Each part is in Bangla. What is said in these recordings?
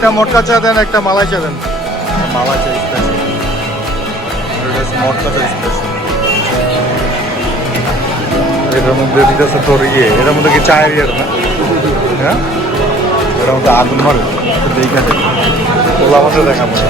একটা মটকা চা দেন, একটা মালাই চা দেন। মালাই চা স্পেশাল মটকা চা স্পেশাল এটার মধ্যে দিতেছে তোর ইয়ে। এটার মধ্যে কি চায়ের ইয়ে না? হ্যাঁ? এটার মধ্যে আগুন মারে। এইখানে ওলা ভাষা দেখা মনে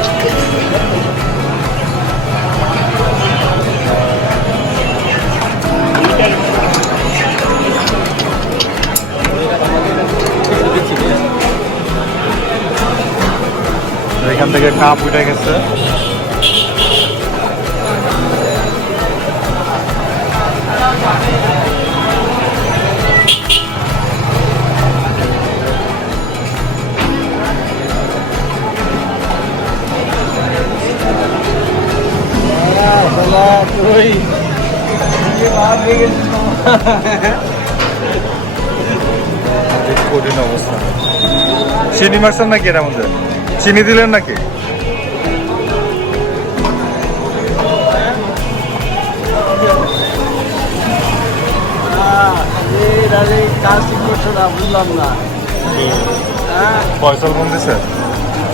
থেকে কাপ উঠে গেছে। কঠিন অবস্থা। চিনি মারছেন নাকি এর মধ্যে? চিনি দিলেন নাকি? না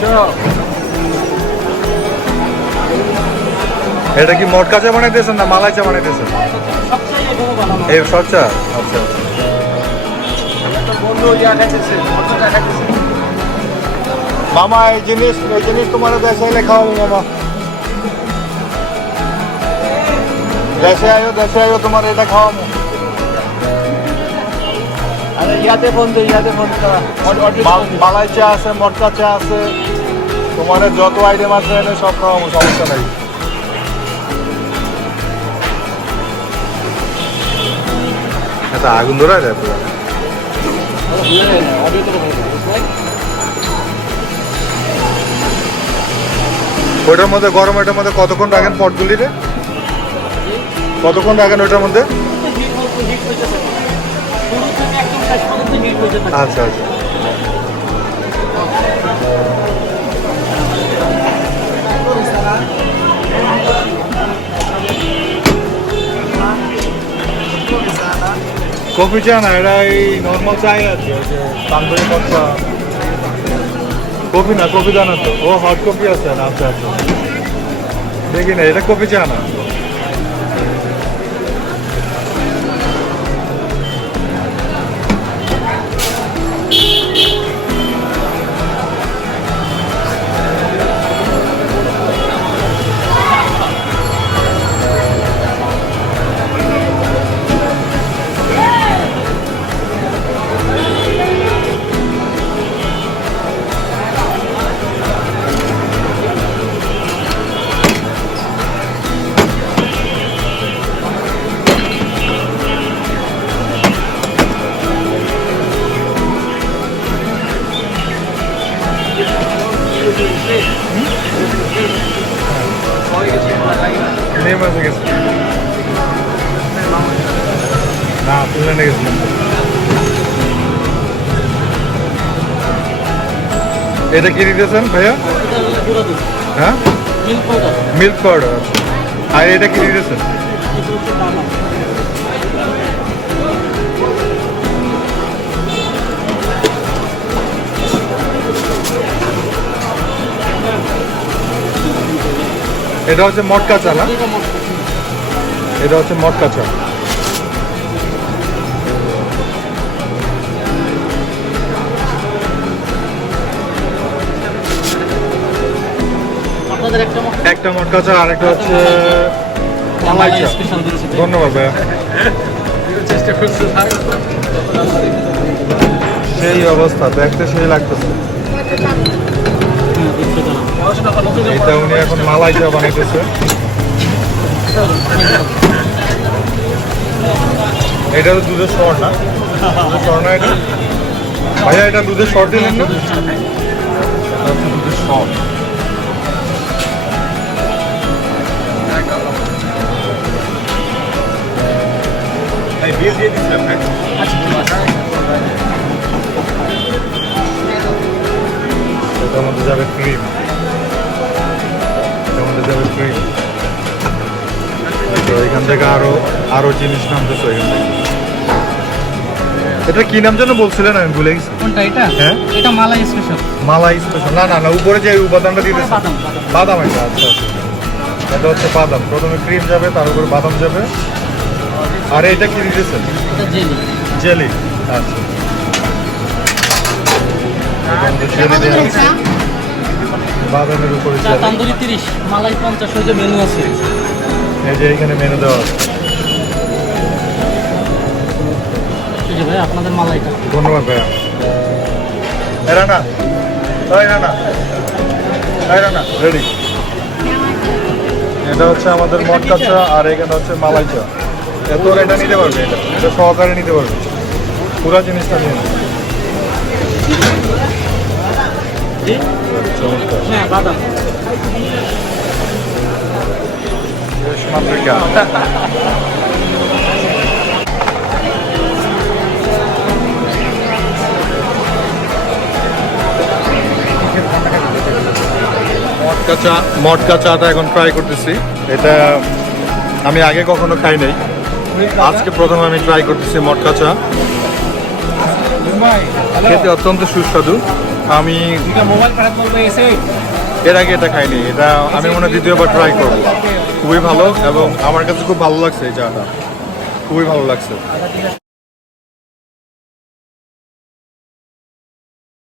চলো এটা কি মটকা চা বানাইতেছেন না মালাই চা বানানো এই শর্ট চা আচ্ছা আচ্ছা। বন্ধু মামা এই জিনিস এই জিনিস তোমার দেশে এলে খাওয়াবো মামা। দেশে আয়ো দেশে আয়ো তোমার এটা খাওয়াবো। আরে ইয়াতে বন্ধু ইয়াতে বন্ধু মালাই চা আছে মটকা চা আছে। তোমার যত আইটেম আছে এনে সব খাওয়াবো সমস্যা নাই। এটা আগুন ধরা যায় পুরো ওইটার মধ্যে গরম, ওইটার মধ্যে কতক্ষণ রাখেন পটগুলি রে কতক্ষণ রাখেন ওইটার মধ্যে? আচ্ছা আচ্ছা। কফি চা না, এটা এই নর্মাল চাই আছে তান্দুরি মশলা কফি না, কপি জানা তো? ও হট কপি আছে না আচ্ছা আচ্ছা। দেখি না, এটা কপি চা না। নেম আছে গেছে। না তুলে নিয়ে গেছিলাম এটা কি দিতেছেন ভাইয়া? হ্যাঁ? মিল্ক পাউডার আর এটা কি দিতেছেন? এটা হচ্ছে মটকা চা না এটা হচ্ছে মটকা চা একটা মটকা। চা আর একটা হচ্ছে মালাই চা ধন্যবাদ ভাইয়া। সেই অবস্থা দেখতে সেই লাগতেছে। এটা উনি এখন মালাই চা বানাইতেছে। এটা তো দুধের শর না? শর না এটা? ভাইয়া, এটা দুধের শর দিলেন না। দুধের শর এটার মধ্যে যাবে ক্রিম। মধ্যে যাবে ক্রিম তো এখান থেকে আরও আরও জিনিস নামতেছে এখান থেকে। এটা কি নাম যেন বলছিলেন? আমি ভুলে গেছি। কোনটা এটা? হ্যাঁ? এটা মালাই স্পেশাল মালাই স্পেশাল না না না উপরে যে উপাদানটা দিতেছে। বাদাম, এটা আচ্ছা আচ্ছা। এটা হচ্ছে বাদাম। প্রথমে ক্রিম যাবে তার উপরে বাদাম যাবে। আর এটা কি দিতেছেন এটা জেলি জেলি আচ্ছা। বাদামের উপরে চা তান্দুরি তিরিশ মালাই পঞ্চাশ ওই যে মেনু আছে। এই যে এখানে মেনু দেওয়া আছে। এই যে ভাই আপনাদের মালাইটা। ধন্যবাদ ভাইয়া। এই রানা এই রানা এই রানা রেডি এটা হচ্ছে আমাদের মটকা চা আর এখানে হচ্ছে মালাই চা। তোর এটা নিতে পারবে এটা। এটা সহকারে নিতে পারবে। পুরো জিনিসটা নিয়ে নে। হ্যাঁ বাদাম। মটকা চা মটকা চাটা এখন ট্রাই করতেছি। এটা আমি আগে কখনো খাই নাই। আজকে প্রথম আমি ট্রাই করতেছি মটকা চা খেতে অত্যন্ত সুস্বাদু। আমি এর আগে এটা খাইনি এটা আমি মনে হয় দ্বিতীয়বার ট্রাই করব। খুবই ভালো এবং আমার কাছে খুব ভালো লাগছে এই চাটা খুবই ভালো লাগছে।